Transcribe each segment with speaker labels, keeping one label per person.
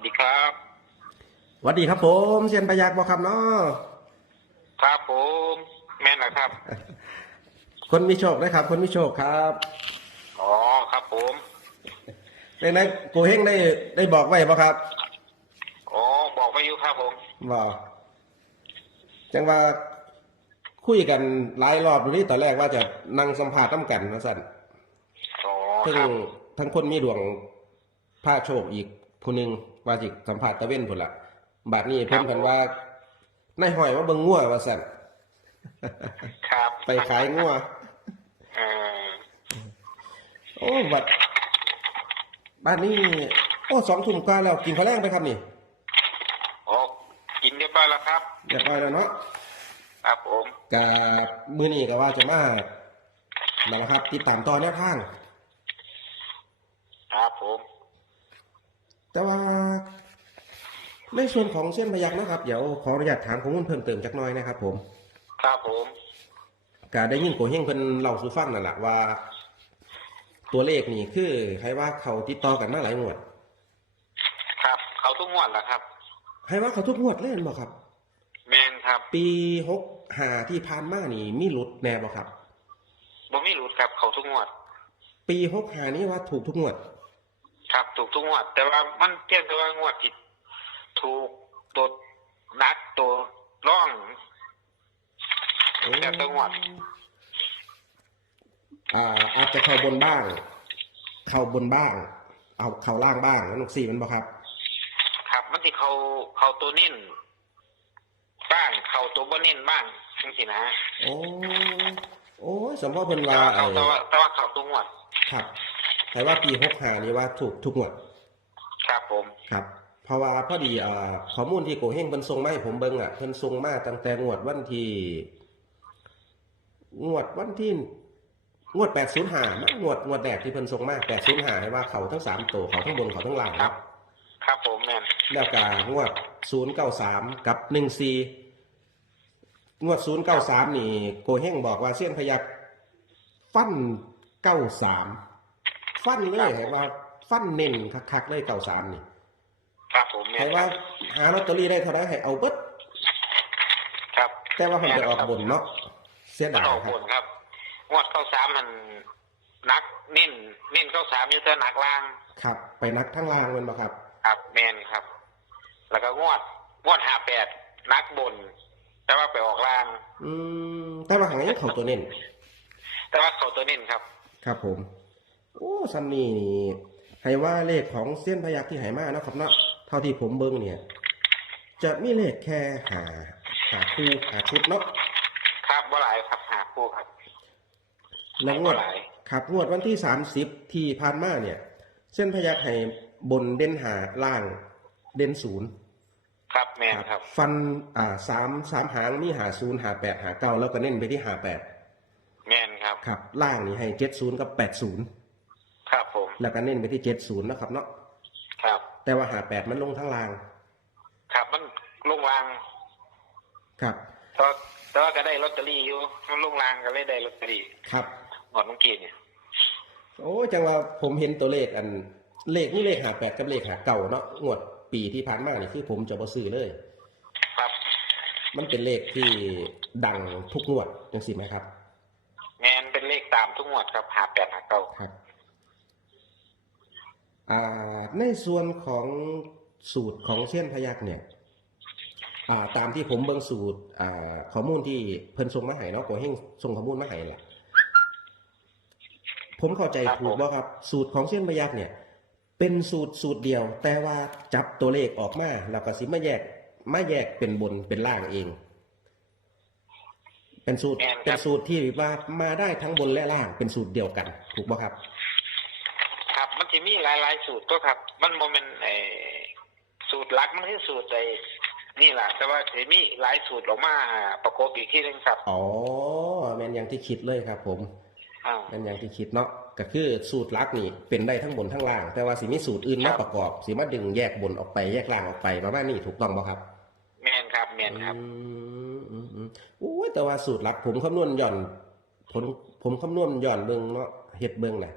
Speaker 1: สวัสดีครับ
Speaker 2: สวัสดีครับ ผมเซียนประยักษ์บ่ครับเนาะ
Speaker 1: ครับผม แม่นนะครับ
Speaker 2: คนมีโชคนะครับ คนมีโชคครับ
Speaker 1: อ๋อครับผม
Speaker 2: ในนั้นกูเฮงได้ได้บอกไว้บ่ครับ
Speaker 1: อ๋อบอกไปอยู่ครับผม
Speaker 2: บอกจังว่าคุยกันหลายรอบอยู่นี่ตอนแรกว่าจะนั่งสัมภาษณ์น้ำกันนะสั่น
Speaker 1: อ๋อ
Speaker 2: ทั้ง
Speaker 1: ครับ
Speaker 2: ทั้งคนมีดวงพาโชคอีกผู้หนึ่ง ว่าจิสัมภาษณ์ตะเว้นพุ่นละบาดนี้เพิ่นกันว่านายหอยว่าเบิ่งงัวว่าสั่น
Speaker 1: ครับ
Speaker 2: ไปขายงัว
Speaker 1: เออ
Speaker 2: โอ้บัดบ้านนี้ โอ้สองทุ่มกว่าแล้วกินข้าวแรงไปครับนี่
Speaker 1: อ๋อกินเรียบร้อยแล้วครับ
Speaker 2: เรียบร้อยแล้วเนาะ
Speaker 1: ครับผม
Speaker 2: กะมื้อนี้ก็ว่าจะมานั่นแหละครับ ติดตามต่อแนวทาง
Speaker 1: ครับผม
Speaker 2: แต่ว่าในส่วนของเส้นพยักนะครับ เดี๋ยวขออนุญาตถามข้อมูลเพิ่มเติมจักหน่อยนะครับ ผม
Speaker 1: ครับผม
Speaker 2: กะได้ยินโกเฮงเพิ่นเล่าสู่ฟังนั่นแหละว่า ตัวเลขนี่คือใครว่าเขาติดต่อกันมาหลายงวด
Speaker 1: ครับ เขาทุกงวดแล้วครับ
Speaker 2: ให้ว่าเขาทุกงวดเลยแม่นบ่ครับ
Speaker 1: แมนครับ
Speaker 2: ปีหกหาที่ผ่านมานี่มีหลุดแน่บ่ครับ
Speaker 1: บ่มีรู้ครับเขาทุกงวด
Speaker 2: ปีหกหานี่ว่าถูกทุกงวด
Speaker 1: ครับถูกทุกงวด แต่ว่ามันเพียงแต่ว่างวดผิดถูกตัวนักตัวร่องแล้วแต่งวด
Speaker 2: อ่า อาจจะเข้าบนบ้าง เข้าบนบ้าง เอาเข้าล่างบ้างนั่นสี่มันบ่ครับ
Speaker 1: ครับ มันที่เขาเขาตัวนิ่นบ้างเขาตัวบ่นิ่นบ้างจังสินะ
Speaker 2: โอ้โอ้ยสมพ่อเพิ่น
Speaker 1: แต่
Speaker 2: ว่า
Speaker 1: ว่า
Speaker 2: ไอ้
Speaker 1: เขาแต่ว่าแต่ว่าเขาตัวงวด
Speaker 2: ครับ แต่ว่าปีหกหานี่ว่าถูกทุกงวด
Speaker 1: ครับผม
Speaker 2: ครับ เพราะว่าพอดีอ่าข้อมูลที่โกเฮงเพิ่นส่งมาให้ผมเบิ่งอะเพิ่นส่งมาตั้งแต่งวดวันที่งวดวันที่งวด805มั้งงวดงวดแรกที่เพิ่นส่งมา805ให้ว่าเขาทั้งสามตัวเขาทั้งบนเขาทั้งล่าง
Speaker 1: ครั
Speaker 2: นะ
Speaker 1: บครับผมแมน
Speaker 2: แล้วก็งวด093กับ14งวด093นี่โกเฮงบอกว่าเสี้ยนพยักฟัน93 ฟันเลยให้ว่าฟันเน้นคักๆเลย93นี่
Speaker 1: ครับผมแมน
Speaker 2: ให้ว่าหาลอตเตอรี่ได้เท่าไหร่ให้เอาเบิด
Speaker 1: ครับ
Speaker 2: แต่ว่ามันไปออกบนเนาะเสีย
Speaker 1: มัน
Speaker 2: ดาย
Speaker 1: ออก
Speaker 2: ครับ
Speaker 1: บนครับงวดเข้าสามมันนักนิ่นนิ่นเข้าสามอยู่แต่หนักล่าง
Speaker 2: ครับ ไปนักทั้งล่างแมันบ่ครับ
Speaker 1: ครับแมนครับ แล้วก็งวดงวดห้าแปดนักบน แต่ว่าไปออกล่าง
Speaker 2: อืมแต่ว่าหางยังเขาตัวเน้น
Speaker 1: แต่ว่าเขาตัวนิ่นครับ
Speaker 2: ครับผม โอ้ซันนี่นี่ให้ว่าเลขของเส้นพยักที่ไหมาเนาะครับเนาะเท่าที่ผมเบิ่งเนี่ย จะมีเลขแค่หาหาคู่หาชุดเนาะ
Speaker 1: ครับว่าหลายครับหาคู่ครับ
Speaker 2: แล้วงวด
Speaker 1: หลาย
Speaker 2: ครับงวดวันที่สามสิบที่ผ่านมาเนี่ย เส้นพยักให้บนเด่นหาล่างเด่นศูนย์
Speaker 1: ครับแมนครับ
Speaker 2: ฟันอ่าสามสามหางมีหาศูนย์หาแปดหาเก้าแล้วก็เน้นไปที่หาแปด
Speaker 1: แมนครับ
Speaker 2: ครับ ล่างนี่ให้เจ็ดศูนย์กับแปดศูนย์
Speaker 1: ครับผม
Speaker 2: แล้วก็เน้นไปที่เจ็ดศูนย์นะครับเนาะ
Speaker 1: ครับ
Speaker 2: แต่ว่าหาแปดมันลงทั้งล่าง
Speaker 1: ครับมันลงราง
Speaker 2: ครับ
Speaker 1: แต่ว่าแต่ว่าก็ได้ลอตเตอรี่อยู่มันลงรางก็เลยได้ลอตเตอรี่
Speaker 2: ครับ
Speaker 1: หมดเมื่อกี้เนี่ย
Speaker 2: โอ้ยจังว่าผมเห็นตัวเลขอัน เลขนี่เลขหาแปดกับเลขหาเก่าเนาะงวดปีที่ผ่านมานี่คือผมจะบ่ซื้อเลย
Speaker 1: ครับ
Speaker 2: มันเป็นเลขที่ดังทุกงวดจังสิไหมครับ
Speaker 1: แมนเป็นเลขตามทุกงวดครับหาแปดหาเก้า
Speaker 2: ครับอ่า ในส่วนของสูตรของเช่นพยักเนี่ยอ่าตามที่ผมเบิ่งสูตรอ่าข้อมูลที่เพิ่นส่งมาให้เนาะโกเฮงส่งข้อมูลมาให้แหละผมเข้าใจถูกบ่ครับ สูตรของเช่นพยักเนี่ยเป็นสูตรสูตรเดียว แต่ว่าจับตัวเลขออกมาแล้วก็สิมาแยกมาแยกเป็นบนเป็นล่างเอง เป็นสูตรเป็นสูตรที่ว่ามาได้ทั้งบนและล่างเป็นสูตรเดียวกัน ถูกบ่ครับ
Speaker 1: ครับมันจะมีหลายๆสูตรตัวครับ มันโมเมนไอสูตรหลักมันคือสูตรไอนี่แหละแต่ว่าจะมีหลายสูตรออกมาประกอบอีกที่หนึงครับ
Speaker 2: อ๋อแม่นอย่างที่คิดเลยครับ ผม
Speaker 1: อ่า
Speaker 2: แม่นอย่างที่คิดเนาะก็คือสูตรลักนี่เป็นได้ทั้งบนทั้งล่าง แต่ว่าสิมีสูตรอื่น
Speaker 1: ครั
Speaker 2: มา
Speaker 1: บ
Speaker 2: ประกอบสิมาดึงแยกบนออกไปแยกล่างออกไปประมาณนี้ถูกต้องบ่ครับ
Speaker 1: แมนครับ แมนครับ
Speaker 2: อืมอืมอืมโอ้ยแต่ว่าสูตรลักผมคำนวณหย่อนผมผมคำนวณหย่อนเบิ่งเนาะเฮ็ดเบิ่งน่ะ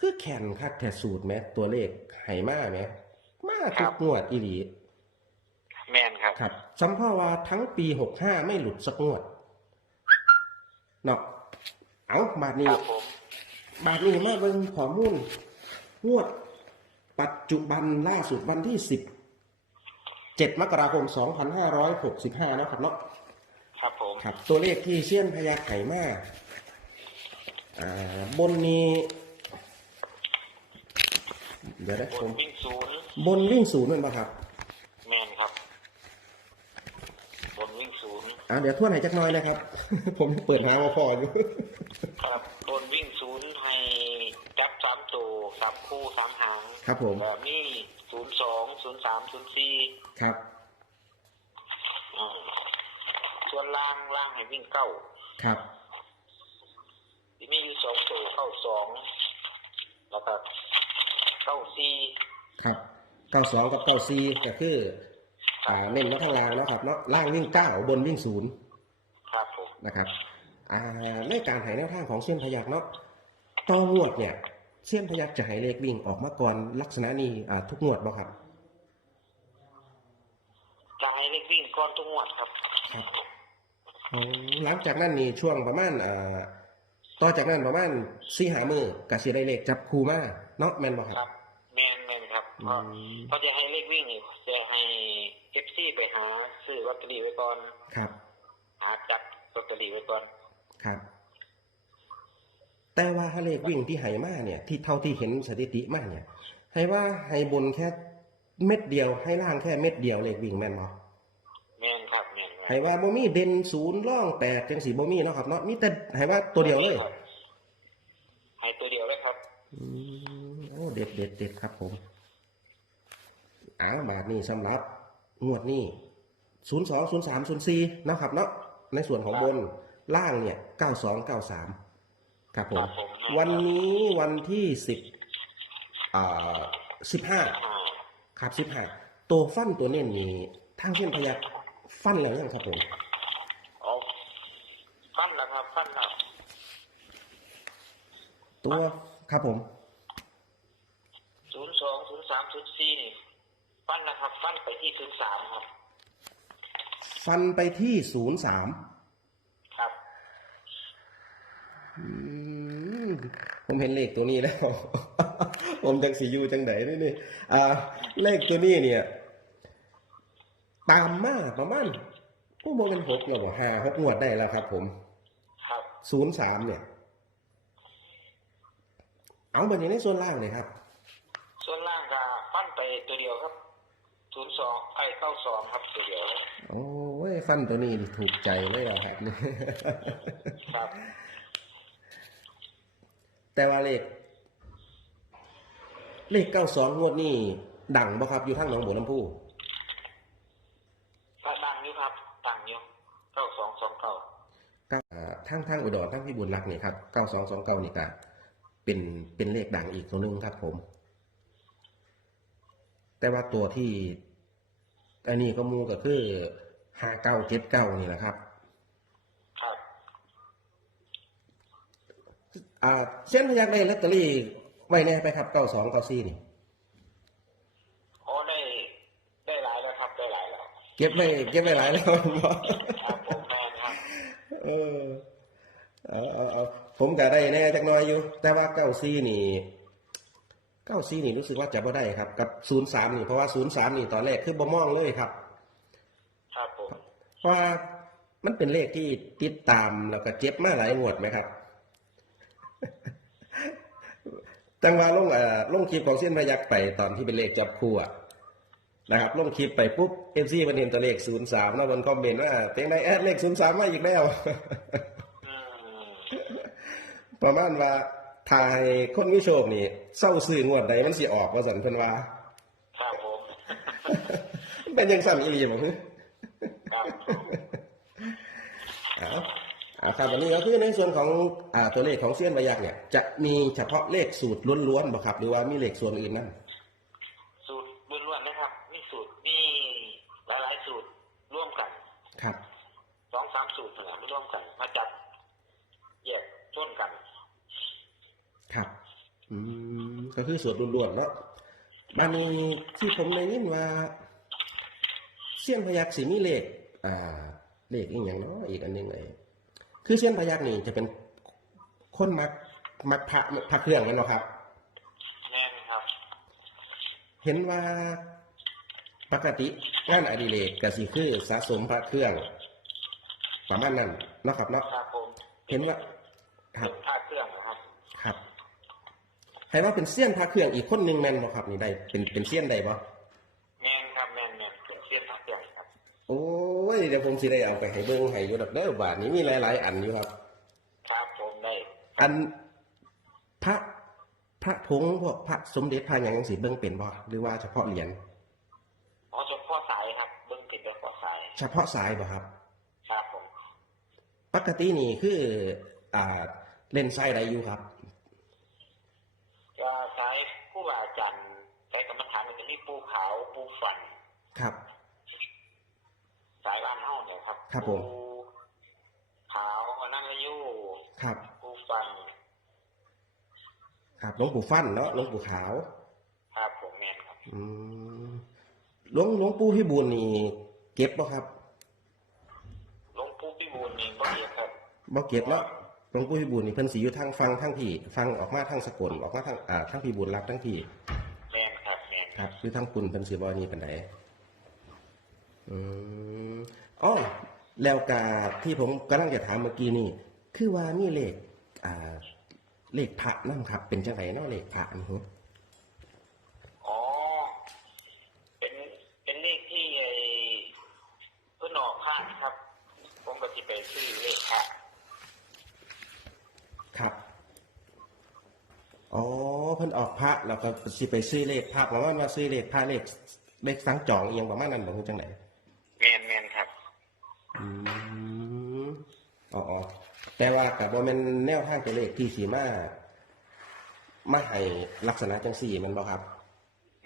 Speaker 1: ครับ
Speaker 2: คือแข่นคักแท้สูตรแหมตัวเลขไหมาแหมมาทุกงวดอีหลี
Speaker 1: แมนครับ
Speaker 2: ครับสัมภาว่าทั้งปีหกห้าไม่หลุดสักงวดเนาะเอาบาท
Speaker 1: ค
Speaker 2: นี้
Speaker 1: รับผม
Speaker 2: บาทนี้มาเบิ่งข้อมูลงวด ปัจจุบันล่าสุดวันที่สิบเจ็ดมกราคมสองพันห้าร้อยหกสิบห้านะครับเนาะ
Speaker 1: ครับผม
Speaker 2: ครับตัวเลขที่เชี่ยนพยาไข่มาอ่าบนนี้ เดี๋ยวนะ
Speaker 1: บ
Speaker 2: ผ
Speaker 1: น
Speaker 2: ม
Speaker 1: วิ่งศูนย์
Speaker 2: บนวิ่งศูนย์นั่นปะครับ
Speaker 1: แมนครับ บนวิ่งศูนย์
Speaker 2: อ่าเดี๋ยวทวนให้จักหน้อยนะครับ ผมเปิดหามาพออยู่
Speaker 1: ครับบนวิ่งศูนย์ให้จับสามตัวสามคู่สามหาง
Speaker 2: ครับผม
Speaker 1: แบบนี้ศูนย์สองศูนย์สามศูนย์สี่
Speaker 2: ครับ
Speaker 1: ส่วนล่างล่างให้วิ่งเก้า
Speaker 2: ครับ
Speaker 1: ที่มีอยู่สองตัวเข้าสองแล้วก็ เข้าสี่
Speaker 2: ครับเก้าสองกับเก้าสี่ก็คืออ่าเน้นมาข้างล่างเนาะครับเนาะล่างวิ่งเก้าบนวิ่งศูนย์
Speaker 1: ครับผม
Speaker 2: นะครับอ่าในการหายแนวทางของเส้ยนพยักเนาะต่องวดเนี่ยเส้ยนพยักจะใหายเลขวิ่งออกมาก่อนลักษณะนี้อ่าทุกงวดบ่ครับ
Speaker 1: จะให้เล็กวิ่งก้อนทุกงวดครับ
Speaker 2: ครับอ๋อหลังจากนั้นนี่ช่วงประมาณอ่า ต่อจากนั้นประมาณสี่หามือกสิได้เลขจับคูมาเนาะแม่นบ่ค
Speaker 1: ค
Speaker 2: รั
Speaker 1: รั
Speaker 2: บ บ
Speaker 1: แมนแมนครับ
Speaker 2: อื
Speaker 1: เพราะ
Speaker 2: ม
Speaker 1: เพราะจะให้เล็กวิ่งนี่จะให้เอฟซีไปหาซื้อลอตเตอรี่ไว้ก่อน
Speaker 2: ครับ
Speaker 1: หาจัดลอตเตอรี่ไว้ก่อน
Speaker 2: ครับ แต่ว่าถ้าเลขวิ่งที่ไหมาเนี่ย ที่เท่าที่เห็นสถิติมาเนี่ย ให้ว่าให้บนแค่เม็ดเดียวให้ล่างแค่เม็ดเดียวเลขวิ่งแม่นบ่
Speaker 1: แมนครับแมนครับ
Speaker 2: ให้ว่าบ่มีเด่นศูนย์ร่องแปดจังสีบ่มีเนาะครับเนาะมีแต่ให้ว่าตัวเดียวเลย
Speaker 1: ครับให้ตัวเดียวเลยครับ
Speaker 2: อืมโอ้เด็ดเด็ดเด็ดครับผมอ้าวบาทนี้สำหรับงวดนี้ศูนย์สองศูนย์สามศูนย์สี่นะครับเนาะในส่วนของบนล่างเนี่ยเก้าสองเก้าสามครับผม
Speaker 1: ครับผม
Speaker 2: วันนี้วันที่สิบอ่าสิบห้า
Speaker 1: อ่า
Speaker 2: ครับสิบห้าตัวฟันตัวเน้นนี่ทางเส้นพยัก ฟันแล้วยังครับผม
Speaker 1: เอาฟันแล้วครับฟันแล้ว
Speaker 2: ตัวครับผม
Speaker 1: ศูนย์สองศูนย์สามศูนย์สี่นี่ฟันนะครับ ฟันไปที่ศูนย์สามครับ
Speaker 2: ฟันไปที่ศูนย์สาม
Speaker 1: ครับ
Speaker 2: ผมเห็นเลขตัวนี้แล้ว ผมจังสียูจังไหนนี่นี่อ่าเลขตัวนี้เนี่ย ตามมาประมาณผู้โมเป็นหกแล้วบ่ห้าหกงวดได้แล้วครับ ผม
Speaker 1: ครับ
Speaker 2: ศูนย์สามเนี่ย เอาแบบนี้ในส่วนล่างเลยครับ
Speaker 1: ส่วนล่างก็ฟันไปตัวเดียวครับศูนย์สองไอ้เก้าสองครับตัวเดียวเลย
Speaker 2: โอ้ยฟันตัวนี้นี่ถูกใจเลยอะครับ
Speaker 1: ครับ
Speaker 2: แต่ว่าเลขเลขเก้าสองงวดนี่ดังบ่ครับอยู่ทางหนองบัวลำพู
Speaker 1: ก็ดังอยู่ครับดังอยู่ เก้าสองสองเก้า
Speaker 2: ก็อ่าทางทางอุดรทางพิบูลรักษ์นี่ครับเก้าสองสองเก้านี่ก็เป็นเป็นเลขดังอีกตัวหนึ่งครับผม แต่ว่าตัวที่อันนี้ก็มูก็คือห้าเก้าเจ็ดเก้านี่แหละครับ
Speaker 1: ครับ
Speaker 2: อ่าเส้นพยักได้ลอตเตอรี่ไว้แน่ไปครับเก้าสองเก้าสี่นี่
Speaker 1: โอ้ได้ได้หลายแล้วครับได้หลายแล้ว
Speaker 2: เก็บไว้เก็บไว้หลายแล้ว
Speaker 1: ครับผมแมนครับ
Speaker 2: เออเอาเอาเอาผมก็ได้แน่จักหน้อยอยู่ แต่ว่าเก้าสี่นี่เก้าสี่นี่รู้สึกว่าจะบ่ได้ครับ กับศูนย์สามนี่เพราะว่าศูนย์สามนี่ตอนแรกคือบ่มองเลยครับ
Speaker 1: ครับผม
Speaker 2: เพราะว่ามันเป็นเลขที่ติดตามแล้วก็เจ็บมาหลายงวดไหมครับ จังหวะลงอ่าลงคลิปของเส้นพยักไปตอนที่เป็นเลขจับคู่อะ นะครับลงคลิปไปปุ๊บเอฟซีมันเห็นตัวเลขศูนย์สามนะบนคอมเมนต์ว่าเต็งได้แอดเลขศูนย์สามมาอีกแล้ว
Speaker 1: อืม
Speaker 2: ประมาณว่าทายคนมีโชคนี่เศร้าซื้องวดใดมันสิออกว่าสันเพิ่นว่า
Speaker 1: ครับผม
Speaker 2: เป็นยังสั่นอีหลีบ่
Speaker 1: ครับผม
Speaker 2: อ่าอ่าครับวันนี้ก็คือในส่วนของอ่าตัวเลขของเซียนวายักษ์เนี่ย จะมีเฉพาะเลขสูตรล้วนๆบ่ครับ หรือว่ามีเลขส่วนอื่นนั่น
Speaker 1: สูตรล้วนๆนะครับ มีสูตรมีหลายๆสูตรร่วมกัน
Speaker 2: ครับ
Speaker 1: สองสามสูตรเหนือมาร่วมกัน มาจัดแยกช่วนกัน
Speaker 2: ครับ อืมก็คือสูตรล้วนๆเนาะบานนี้ที่ผมได้ยินว่าเสี้ยนพยักสีมีเลข อ่า เลขอีกอย่างเนาะอีกอันหนึงไอ้คือเสี้ยนพยักนี่จะเป็นคนมักมักพระพระเครื่องกันเนาะครับ
Speaker 1: แม่นครับ
Speaker 2: เห็นว่าปกติงานอดิเรกก็สิคือสะสมพระเครื่องประมาณนั้นเนาะครับเนาะ
Speaker 1: ครับผม
Speaker 2: เห็นว่าครับ
Speaker 1: เป็นท่าเครื่องนะครับ
Speaker 2: ครับ ใครว่าเป็นเสี้ยนพระเครื่องอีกคนหนึ่งแม่นบ่ครับ นี่ได้เป็นเป็นเสี้ยนได้บ่
Speaker 1: แม่นครับแม่นแม่นเป็นเสี้ยนท่าเครื่องครับ
Speaker 2: โอ้ยเดี๋ยวผมสิได้เอาไปให้เบิ่งให้อยู่ดอกเด้อบาทนี้มีหลาย ๆ อันอยู่ครับ
Speaker 1: ครับผมได้
Speaker 2: อันพระพระผงพวกพระสมเด็จพระหยังจังสิเบิ่งเป็นบ่หรือว่าเฉพาะเหรียญ
Speaker 1: อ๋อเฉพาะสายครับ เบิ้งติดเฉพาะสาย
Speaker 2: เฉพาะสายบ่ครับ
Speaker 1: ครับผม
Speaker 2: ปกตินี่คือ อ่าเล่นไส้ใดอยู่ครับ
Speaker 1: ก็สายผู้บาอาจารย์สายกรรมฐานมันจะมีปูขาวปูฟัน
Speaker 2: ครับ
Speaker 1: สายบ้านเฮาเนี่ยครับ
Speaker 2: ครับผม
Speaker 1: ปูขาวอนันตยู
Speaker 2: ครับ
Speaker 1: ปูฟัน
Speaker 2: ครับหลวงปู่ฟั่นเนาะหลวงปู่ขาว
Speaker 1: ครับผมแม่นครับ
Speaker 2: อืมหลวงหลวงปู่พี่บุญนี่เก็บบ่ครับ
Speaker 1: หลวงปู่พิบูลนี่ก็เรียกครับ
Speaker 2: บ่เก็บเนาะหลวงปู่พี่บุญนี่เพิ่นสิอยู่ทางฟังทางพี่ฟังออกมาทางสกลออกมาทางอ่าทางพี่บุญรับทางพี่
Speaker 1: แม่น ครับ
Speaker 2: คือทั้งคุณเพิ่นสีบอนี่ปานไหนอืมอ๋อแล้วกาที่ผมกำลังจะถามเมื่อกี้นี่ คือว่ามีเลขอ่าเลขพระนั่นครับ เป็นจังไรเนาะเลขพระนี่ฮึ
Speaker 1: อ๋อ เป็นเป็นเลขที่ไอ้เพิ่นออกค่าครับ ผมก็สิไปซื้อเลขค่า
Speaker 2: ครับ อ๋อเพิ่นออกพระแล้วก็สิไปซื้อเลขพระประมาณว่าซื้อเลขพระเลขเลขสังจองเอียงประมาณนั้นบ่ฮู้จังได
Speaker 1: แม่นแม่นครับ
Speaker 2: อืมอ๋ออ๋อแต่ว่ากับว่ามันแนวทางตัวเลขที่สีมามาให้ลักษณะจังสี่แมันบ่ครับ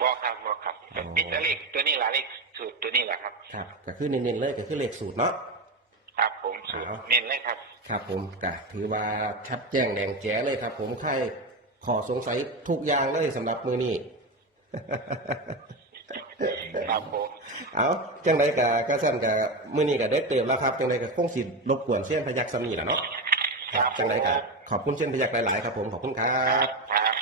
Speaker 1: บอกครับบอกครับ
Speaker 2: อ๋อ
Speaker 1: เป็นแต่เลขตัวนี้ละเลขสูตรตัวนี้แหละครับ
Speaker 2: ครับ ก็คือเน้นๆเลยก็คือเลขสูตรเนาะ
Speaker 1: ครับผมสูตร
Speaker 2: อ๋อ
Speaker 1: เน้นเลยครับ
Speaker 2: ครับผมก็ถือว่าชัดแจ้งแดงแจ๋เลยครับ ผมใคร ขอสงสัยทุกอย่างเลยสำหรับมือนี้
Speaker 1: ครับผม
Speaker 2: เอาจังไดก็ก็สั่นก็มื้อนี้ก็ได้เติมแล้วครับจังไดก็คงสิรบกวนเส้นพยักษ์สำนีแหละเนาะครับจังไดก็ขอบคุณเส้นพยักษ์หลาย ๆ ครับผมขอบคุณครับ
Speaker 1: ครับ